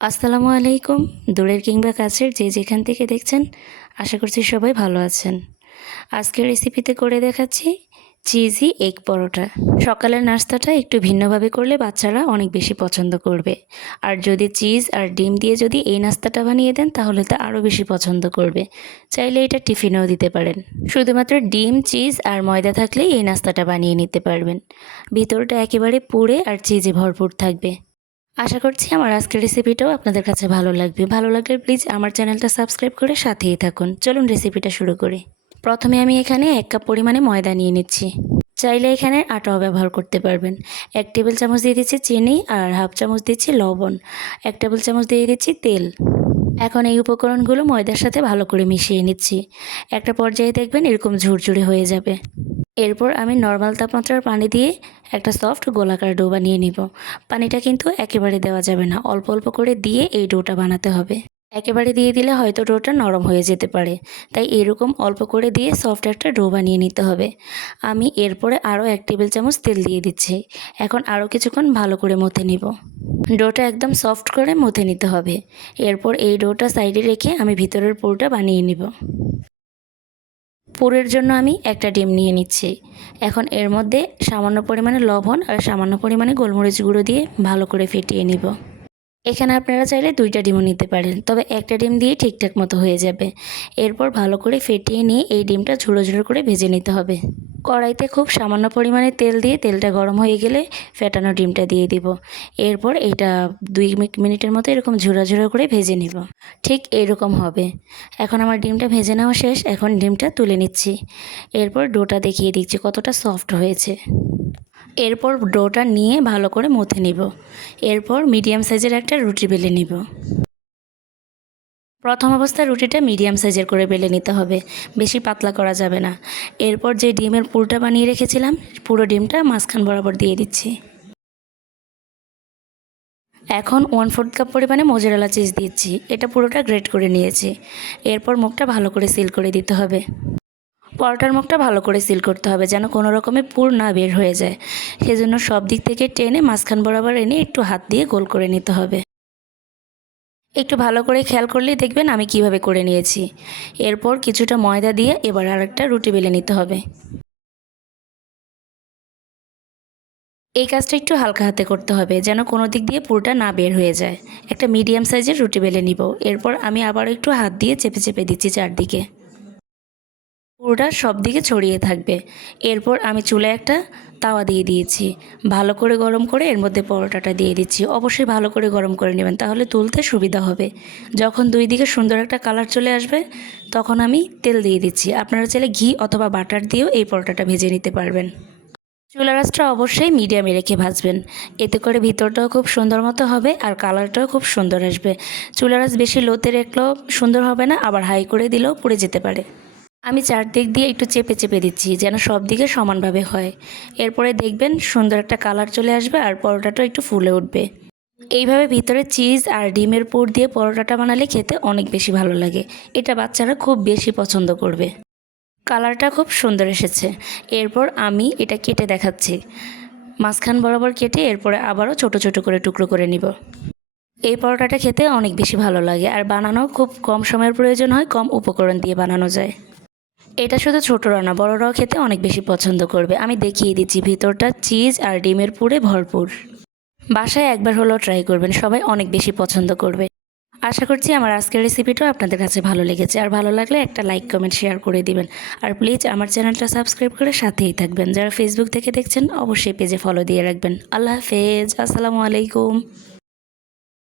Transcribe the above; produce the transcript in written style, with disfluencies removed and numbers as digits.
আসসালামু আলাইকুম। দূরের কিংবা কাছের যে যেখান থেকে দেখছেন, আশা করছি সবাই ভালো আছেন। আজকের রেসিপিতে করে দেখাচ্ছি চিজি এগ পরোটা। সকালের নাস্তাটা একটু ভিন্নভাবে করলে বাচ্চারা অনেক বেশি পছন্দ করবে। আর যদি চিজ আর ডিম দিয়ে যদি এই নাস্তাটা বানিয়ে দেন তাহলে তো আরও বেশি পছন্দ করবে। চাইলে এটা টিফিনেও দিতে পারেন। শুধুমাত্র ডিম, চিজ আর ময়দা থাকলেই এই নাস্তাটা বানিয়ে নিতে পারবেন। ভিতরটা একেবারে পুড়ে আর চিজে ভরপুর থাকবে। আশা করছি আমার আজকের রেসিপিটাও আপনাদের কাছে ভালো লাগবে। ভালো লাগলে প্লিজ আমার চ্যানেলটা সাবস্ক্রাইব করে সাথেই থাকুন। চলুন রেসিপিটা শুরু করি। প্রথমে আমি এখানে 1 কাপ পরিমাণে ময়দা নিয়ে নিচ্ছি। চাইলে এখানে আটাও ব্যবহার করতে পারবেন। 1 টেবিল চামচ দিয়ে দিচ্ছি চিনি আর হাফ চামচ দিচ্ছি লবণ। 1 টেবিল চামচ দিয়ে দিচ্ছি তেল। এখন এই উপকরণগুলো ময়দার সাথে ভালো করে মিশিয়ে নিচ্ছি। একটা পর্যায়ে দেখবেন এরকম ঝুরঝুরে হয়ে যাবে। এরপর আমি নর্মাল তাপমাত্রার পানি দিয়ে একটা সফট গোলাকার ডো বানিয়ে নিব। পানিটা কিন্তু একেবারে দেওয়া যাবে না, অল্প অল্প করে দিয়ে এই ডোটা বানাতে হবে। একেবারে দিয়ে দিলে হয়তো ডোটা নরম হয়ে যেতে পারে, তাই এরকম অল্প করে দিয়ে সফট একটা ডো বানিয়ে নিতে হবে। আমি এরপরে আরও 1 টেবিল চামচ তেল দিয়ে দিচ্ছি। এখন আরও কিছুক্ষণ ভালো করে মথে নিব। ডোটা একদম সফট করে মথে নিতে হবে। এরপর এই ডোটা সাইডে রেখে আমি ভিতরের পুরটা বানিয়ে নিব। পুরের জন্য আমি একটা ডিম নিয়ে নিচ্ছি। এখন এর মধ্যে সামান্য পরিমাণে লবণ আর সামান্য পরিমাণে গোলমরিচ গুঁড়ো দিয়ে ভালো করে ফেটিয়ে নিব। এখানে আপনারা চাইলে 2টা ডিমও নিতে পারেন, তবে একটা ডিম দিয়ে ঠিকঠাক মতো হয়ে যাবে। এরপর ভালো করে ফেটিয়ে নিয়ে এই ডিমটা ঝুড়ো ঝুড়ো করে ভেজে নিতে হবে। কড়াইতে খুব সামান্য পরিমাণে তেল দিয়ে তেলটা গরম হয়ে গেলে ফেটানো ডিমটা দিয়ে দিব। এরপর এইটা 2 মিনিটের মতো এরকম ঝুড়ো ঝুড়ো করে ভেজে নিব। ঠিক এরকম হবে। এখন আমার ডিমটা ভেজে নেওয়া শেষ। এখন ডিমটা তুলে নিচ্ছি। এরপর ডোটা দেখিয়ে দিচ্ছি কতটা সফট হয়েছে। এরপর ডোটা নিয়ে ভালো করে মথে নিব। এরপর মিডিয়াম সাইজের একটা রুটি বেলে নিব। প্রথম অবস্থায় রুটিটা মিডিয়াম সাইজের করে বেলে নিতে হবে, বেশি পাতলা করা যাবে না। এরপর যে ডিমের পুরটা বানিয়ে রেখেছিলাম, পুরো ডিমটা মাঝখান বরাবর দিয়ে দিচ্ছি। এখন 1/4 কাপ পরিমাণে মোজারেলা চিজ দিচ্ছি। এটা পুরোটা গ্রেট করে নিয়েছি। এরপর মুখটা ভালো করে সিল করে দিতে হবে। পরোটার মুখটা ভালো করে সিল করতে হবে যেন কোনো রকমের পুর না বের হয়ে যায়। সেজন্য সব দিক থেকে টেনে মাঝখান বরাবর এনে একটু হাত দিয়ে গোল করে নিতে হবে। একটু ভালো করে খেয়াল করলেই দেখবেন আমি কিভাবে করে নিয়েছি। এরপর কিছুটা ময়দা দিয়ে এবার আরেকটা রুটি বেলে নিতে হবে। এই কাজটা একটু হালকা হাতে করতে হবে যেন কোনো দিক দিয়ে পুরোটা না বের হয়ে যায়। একটা মিডিয়াম সাইজের রুটি বেলে নিব। এরপর আমি আবার একটু হাত দিয়ে চেপে চেপে দিচ্ছি চারদিকে। পুরোটা সব দিকে ছড়িয়ে থাকবে। এরপর আমি চুলায় একটা তাওয়া দিয়ে দিয়েছি। ভালো করে গরম করে এর মধ্যে পরোটাটা দিয়ে দিচ্ছি। অবশ্যই ভালো করে গরম করে নেবেন, তাহলে তুলতে সুবিধা হবে। যখন 2 দিকে সুন্দর একটা কালার চলে আসবে তখন আমি তেল দিয়ে দিচ্ছি। আপনারা চাইলে ঘি অথবা বাটার দিয়েও এই পরোটাটা ভেজে নিতে পারবেন। চুলার আঁচটা অবশ্যই মিডিয়ামে রেখে ভাজবেন। এতে করে ভিতরটাও খুব সুন্দর মতো হবে আর কালারটাও খুব সুন্দর আসবে। চুলার আঁচ বেশি লোতে রাখলেও সুন্দর হবে না, আবার হাই করে দিলেও পুড়ে যেতে পারে। আমি চারদিক দিয়ে একটু চেপে চেপে দিচ্ছি যেন সব দিকে সমানভাবে হয়। এরপরে দেখবেন সুন্দর একটা কালার চলে আসবে আর পরোটাটা একটু ফুলে উঠবে। এইভাবে ভিতরে চিজ আর ডিমের পুর দিয়ে পরোটাটা বানালে খেতে অনেক বেশি ভালো লাগে। এটা বাচ্চারা খুব বেশি পছন্দ করবে। কালারটা খুব সুন্দর এসেছে। এরপর আমি এটা কেটে দেখাচ্ছি। মাঝখান বরাবর কেটে এরপরে আবারও ছোট ছোট করে টুকরো করে নিব। এই পরোটাটা খেতে অনেক বেশি ভালো লাগে আর বানানো খুব কম সময়ের প্রয়োজন হয়, কম উপকরণ দিয়ে বানানো যায়। এটা শুধু ছোটরা না, বড়রাও খেতে অনেক বেশি পছন্দ করবে। আমি দেখিয়ে দিচ্ছি ভিতরটা চিজ আর ডিমের পুরে ভরপুর। বাসায় একবার হলেও ট্রাই করবেন, সবাই অনেক বেশি পছন্দ করবে। আশা করছি আমার আজকের রেসিপিটাও আপনাদের কাছে ভালো লেগেছে। আর ভালো লাগলে একটা লাইক কমেন্ট শেয়ার করে দিবেন। আর প্লিজ আমার চ্যানেলটা সাবস্ক্রাইব করে সাথেই থাকবেন। যারা ফেসবুক থেকে দেখছেন অবশ্যই পেজে ফলো দিয়ে রাখবেন। আল্লাহ হাফেজ, আসসালামু আলাইকুম।